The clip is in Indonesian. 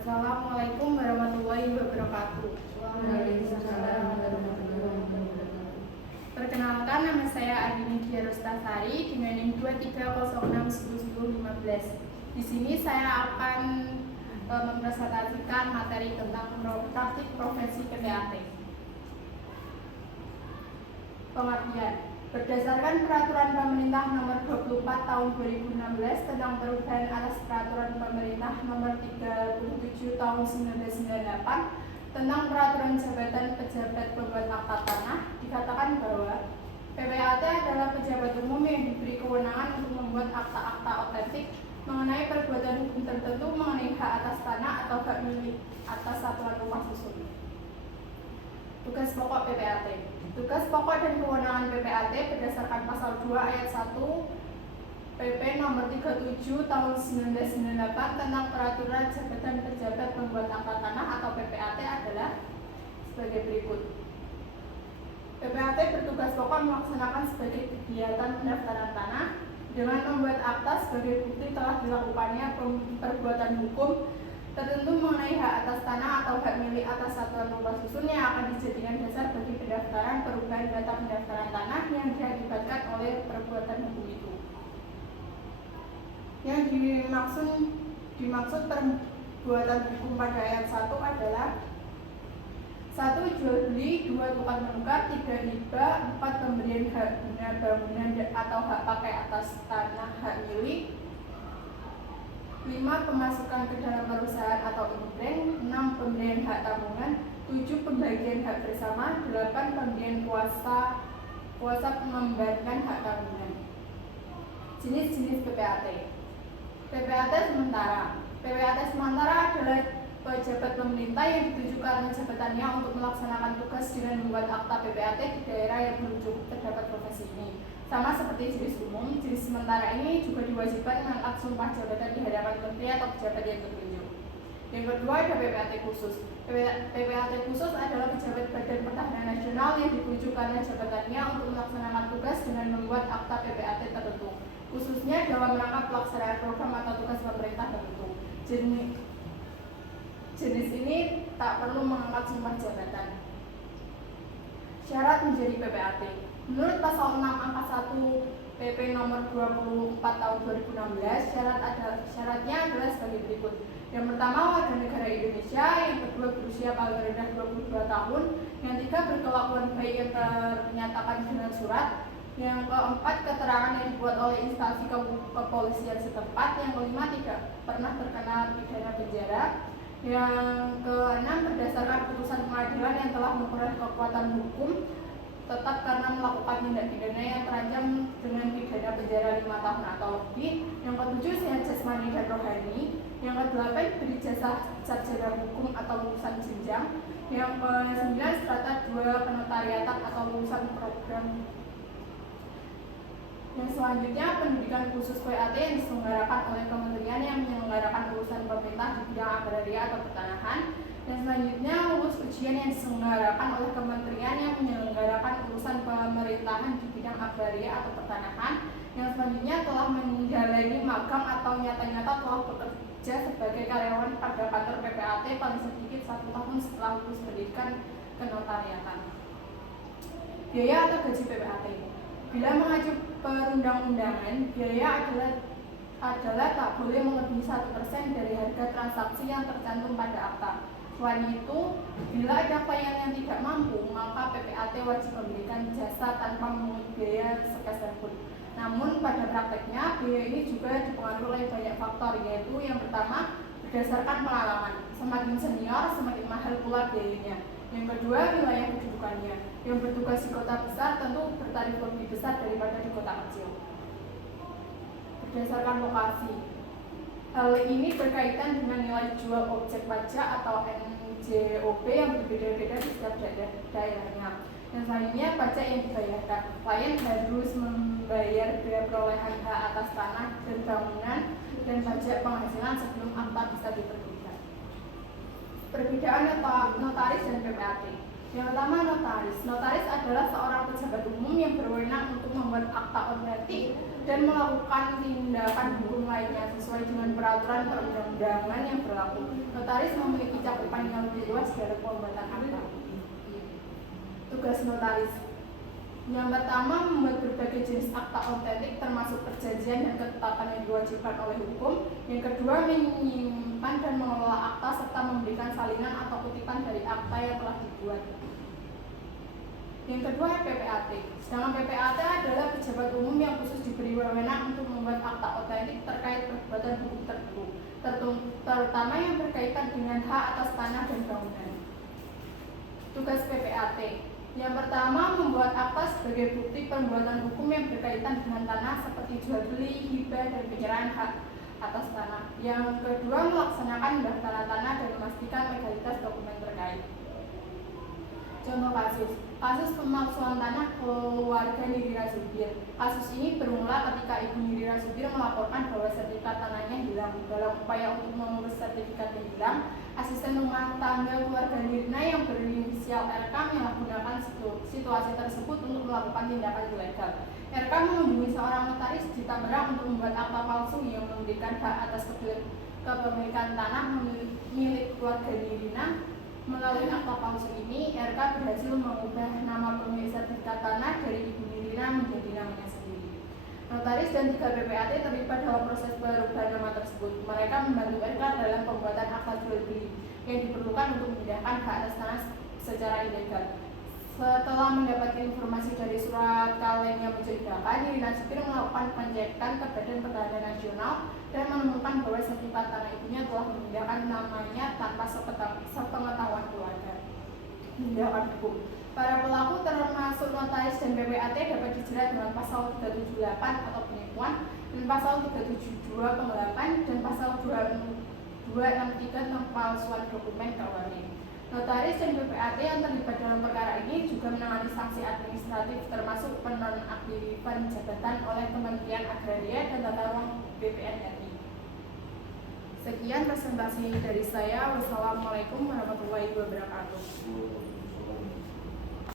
Assalamualaikum warahmatullahi wabarakatuh. Waalaikumsalam warahmatullahi wabarakatuh. Perkenalkan, nama saya Adini Dia Rustasari dengan NIM 23061015. Di sini saya akan mempresentasikan materi tentang praktik profesi PPAT. Pengertian. Berdasarkan Peraturan Pemerintah Nomor 24 Tahun 2016 tentang perubahan atas Peraturan Pemerintah Nomor 37 Tahun 1998 tentang Peraturan Jabatan Pejabat Pembuat Akta Tanah, dikatakan bahwa PPAT adalah pejabat umum yang diberi kewenangan untuk membuat akta-akta otentik mengenai perbuatan hukum tertentu mengenai hak atas tanah atau hak milik atas satuan rumah susun. Tugas pokok PPAT. Tugas pokok dan kewenangan PPAT berdasarkan pasal 2 ayat 1 PP nomor 37 tahun 1998 tentang Peraturan Jabatan Pejabat Pembuat Akta Tanah atau PPAT adalah sebagai berikut. PPAT bertugas pokok melaksanakan sebagai kegiatan pendaftaran tanah dengan membuat akta sebagai bukti telah dilakukannya perbuatan hukum tertentu mengenai hak atas tanah atau hak milik atas satuan rumah susun yang akan dijadikan dasar bagi pendaftaran perubahan data pendaftaran tanah yang diakibatkan oleh perbuatan hukum itu. Yang dimaksud perbuatan hukum pada ayat 1 adalah 1. Jual beli, 2. Tukar menukar, 3. Hibah, 4. Pemberian hak guna bangunan atau hak pakai atas tanah hak milik, 5. Pemasukan ke dalam perusahaan atau inbreng, 6. Pemberian hak tabungan, 7. Pembagian hak bersama, 8. Pemberian kuasa membebankan hak tabungan. Jenis-jenis PPAT. PPAT sementara. PPAT sementara adalah pejabat pemerintah yang ditunjuk karena jabatannya untuk melaksanakan tugas dengan membuat akta PPAT di daerah yang belum cukup terdapat profesi ini. Sama seperti jenis umum, jenis sementara ini juga diwajibkan mengangkat sumpah jabatan di hadapan menteri atau pejabat yang tertunjuk. Yang kedua ada PPAT khusus. PPAT khusus adalah pejabat Badan Pertahanan Nasional yang ditunjuk karena jabatannya untuk melaksanakan tugas dengan membuat akta PPAT tertentu, khususnya dalam rangka pelaksanaan program atau tugas pemerintah tertentu. Jenis ini tak perlu mengangkat sumpah jabatan. Syarat menjadi PPAT. Menurut pasal 6 angka 1 PP nomor 24 tahun 2016, syaratnya adalah sebagai berikut. Yang pertama, warga negara Indonesia, yang kedua berusia paling rendah 22 tahun, yang tiga berkelakuan baik yang ternyatakan dengan surat, yang keempat keterangan yang dibuat oleh instansi kepolisian setempat, yang kelima tidak pernah terkena pidana penjara, yang keenam berdasarkan putusan pengadilan yang telah memperoleh kekuatan hukum tetap karena melakukan tindak pidana yang terancam dengan pidana penjara 5 tahun atau lebih, yang ketujuh sehat jasmani dan rohani, yang kedelapan berijazah sarjana hukum atau lulusan jenjang, yang kesembilan strata 2 penotariatan atau lulusan program. Yang selanjutnya pendidikan khusus PAT yang diselenggarakan oleh kementerian yang menyelenggarakan urusan pemerintah di bidang agraria atau pertanahan. Dan selanjutnya lulus ujian yang diselenggarakan oleh kementerian yang menyelenggarakan urusan pemerintahan di bidang agraria atau pertanahan. Yang selanjutnya telah menjalani magang atau nyata-nyata telah bekerja sebagai karyawan pada kantor PPAT paling sedikit 1 tahun setelah lulus pendidikan kenotariatan. Biaya atau gaji PPAT. Bila mengacu perundang-undangan, biaya adalah tak boleh melebihi 1% dari harga transaksi yang tercantum pada akta. Selain itu, bila ada klien yang tidak mampu, maka PPAT wajib memberikan jasa tanpa memungut biaya sepeserpun. Namun pada prakteknya, biaya ini juga dipengaruhi oleh banyak faktor, yaitu yang pertama, berdasarkan pengalaman. Semakin senior, semakin mahal pula biayanya. Yang kedua, wilayah kedudukannya. Yang bertugas di kota besar tentu bertarif lebih besar daripada di kota kecil. Berdasarkan lokasi. Hal ini berkaitan dengan nilai jual objek pajak atau NJOP yang berbeda-beda di setiap daerahnya. Dan selanjutnya pajak yang dibayarkan. Klien harus membayar biaya perolehan hak atas tanah dan bangunan dan pajak penghasilan sebelum akta bisa diterbitkan. Perbedaan notaris dan PPAT. Yang pertama, notaris. Notaris adalah seorang pejabat umum yang berwenang untuk membuat akta otentik dan melakukan tindakan hukum lainnya sesuai dengan peraturan perundang-undangan yang berlaku. Notaris memiliki cakupan yang lebih luas dalam pembuatan akta. Tugas notaris. Yang pertama, membuat berbagai jenis akta otentik termasuk perjanjian dan ketetapan yang diwajibkan oleh hukum. Yang kedua, menyimpan dan mengelola akta serta memberikan salinan atau kutipan dari akta yang telah dibuat. Yang kedua, PPAT. Sedangkan PPAT adalah pejabat umum yang khusus diberi wewenang untuk membuat akta otentik terkait perbuatan hukum tertentu, terutama yang berkaitan dengan hak atas tanah dan bangunan. Tugas PPAT. Yang pertama, membuat akta sebagai bukti perbuatan hukum yang berkaitan dengan tanah seperti jual beli, hibah, dan penyerahan hak atas tanah. Yang kedua, melaksanakan pendaftaran tanah dan memastikan legalitas dokumen terkait. Contoh kasus. Kasus pemalsuan tanah keluarga Nirina Zubir. Kasus ini bermula ketika Ibu Nirina Zubir melaporkan bahwa sertifikat tanahnya hilang. Dalam upaya untuk mengurus sertifikat yang hilang, asisten rumah tangga keluarga Nirina yang berinisial RK menyalahgunakan situasi tersebut untuk melakukan tindakan ilegal. RK mengunjungi seorang notaris di Tangerang untuk membuat akta palsu yang memberikan hak atas kepemilikan tanah milik keluarga Nirina. Melalui akta palsu ini, RK berhasil mengubah nama pemilik sertifikat tanah dari Ibu Nirina menjadi namanya sendiri. Notaris dan 3 PPAT terlibat dalam proses perubahan nama tersebut. Mereka membantu RK dalam pembuatan akta jual beli yang diperlukan untuk memindahkan hak atas tanah secara ilegal. Setelah mendapatkan informasi dari surat kaleng yang mencurigakan, Nirina Zubir melakukan pengecekan ke Badan Pertanahan Nasional dan menemukan bahwa sertifikat tanah ibunya telah memindahkan namanya tanpa sepengetahuan keluarga. Tindakan hukum. Para pelaku termasuk notaris dan PPAT dapat dijerat dengan pasal 378 atau penipuan dan pasal 372 penggelapan dan pasal 263 tentang palsuan dokumen keuangan. Notaris dan PPAT yang terlibat dalam perkara ini juga menangani sanksi administratif termasuk penonaktifan jabatan oleh Kementerian Agraria dan Tata Ruang BPN RI. Sekian presentasi dari saya. Wassalamualaikum warahmatullahi wabarakatuh.